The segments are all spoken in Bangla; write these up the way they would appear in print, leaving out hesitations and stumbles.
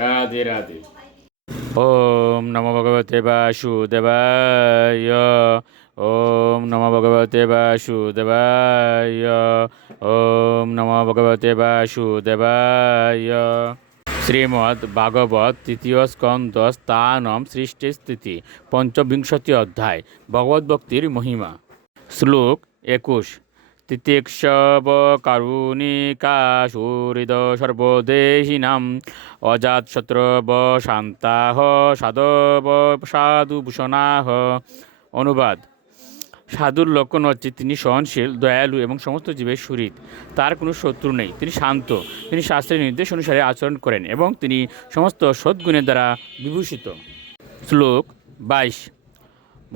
রাধে রাধে। ওম নমো ভগবতে বাসুদেবায়। ওম নমো ভগবতে বাসুদেবায়। ওম নমো ভগবতে বাসুদেবায়। শ্রীমদ্ ভাগবত তৃতীয় স্কন্ধ স্থানম সৃষ্টি স্থিতি পঞ্চবিংশতি অধ্যায় ভগবদ্ভক্তির মহিমা। শ্লোক 21। তিতিক্ষব কারুণিকা সুহৃদ সর্বদেহিনাম অজাতশত্রব শান্তাহ সাধব সাধুভূষণাহ। অনুবাদ: সাধুর লক্ষণ হচ্ছে তিনি সহনশীল, দয়ালু এবং সমস্ত জীবের সুহৃদ। তার কোনো শত্রু নেই, তিনি শান্ত, তিনি শাস্ত্রের নির্দেশ অনুসারে আচরণ করেন এবং তিনি সমস্ত সদ্গুণের দ্বারা বিভূষিত। শ্লোক 22।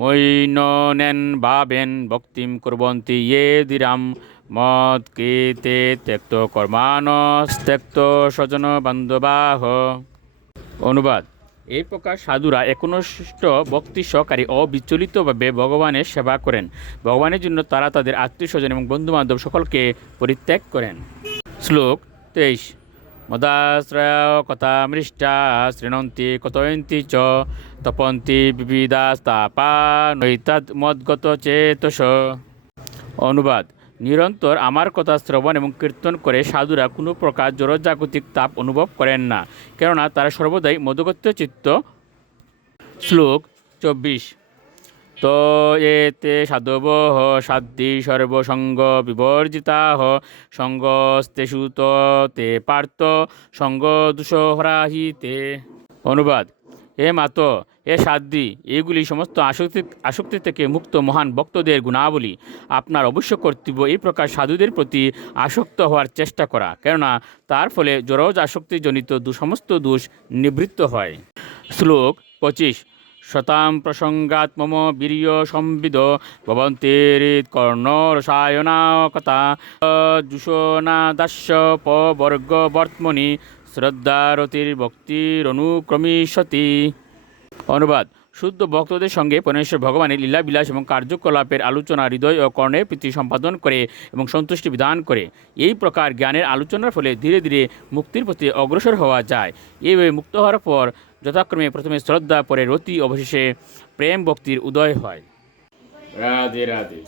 মৈননেন ভাবেন ভক্তিম কুর্বন্তি ইয়ে ধীরাম মদ কীতে ত্যক্ত কর্মান ত্যক্ত স্বজন বান্ধবাহ। অনুবাদ: এই প্রকার সাধুরা একনিষ্ঠ ভক্তি সহকারী অবিচলিতভাবে ভগবানের সেবা করেন। ভগবানের জন্য তারা তাদের আত্মীয় স্বজন এবং বন্ধুবান্ধব সকলকে পরিত্যাগ করেন। শ্লোক 23। মদাশ্রয় কথামৃষ্টা শৃণন্তি কথয়ন্তি চ তপন্তি বিবিধাস্তাপা নৈতাদ মদ্গত চেতস। অনুবাদ: নিরন্তর আমার কথা শ্রবণ এবং কীর্তন করে সাধুরা কোনো প্রকার জড়জাগতিক তাপ অনুভব করেন না, কেননা তারা সর্বদাই মদগত চিত্ত। শ্লোক 24। তো এতে সাধবঃ সাধ্যি সর্বসঙ্গ বিবর্জিতাঃ সঙ্গস্তেষু তে পার্থ সঙ্গ দুঃসহরাহিতে। অনুবাদ: হে মাত, হে সাধ্যি, এগুলি সমস্ত আসক্তি থেকে মুক্ত মহান ভক্তদের গুণাবলী। আপনার অবশ্য কর্তব্য এই প্রকার সাধুদের প্রতি আসক্ত হওয়ার চেষ্টা করা, কেননা তার ফলে জড়জ আসক্তিজনিত সমস্ত দোষ নিবৃত্ত হয়। শ্লোক 25। শতাম প্রসঙ্গাৎ মম বীর্য সংবিদ ভবন্তিরিত কর্ণরসায়না কথা জুষনা দাস্য পবর্গ বর্তমনি শ্রদ্ধারতির ভক্তিরনুক্রমিষ্যতি। অনুবাদ: শুদ্ধ ভক্তদের সঙ্গে পরমেশ্বর ভগবানের লীলাবিলাস এবং কার্যকলাপের আলোচনা হৃদয় ও কর্ণের প্রীতি সম্পাদন করে এবং সন্তুষ্টি বিধান করে। এই প্রকার জ্ঞানের আলোচনার ফলে ধীরে ধীরে মুক্তির প্রতি অগ্রসর হওয়া যায়। এইভাবে মুক্ত হওয়ার পর যথাক্রমে প্রথমে শ্রদ্ধা, পরে রতি, অবশেষে প্রেম ভক্তির উদয় হয়। রাধে রাধে।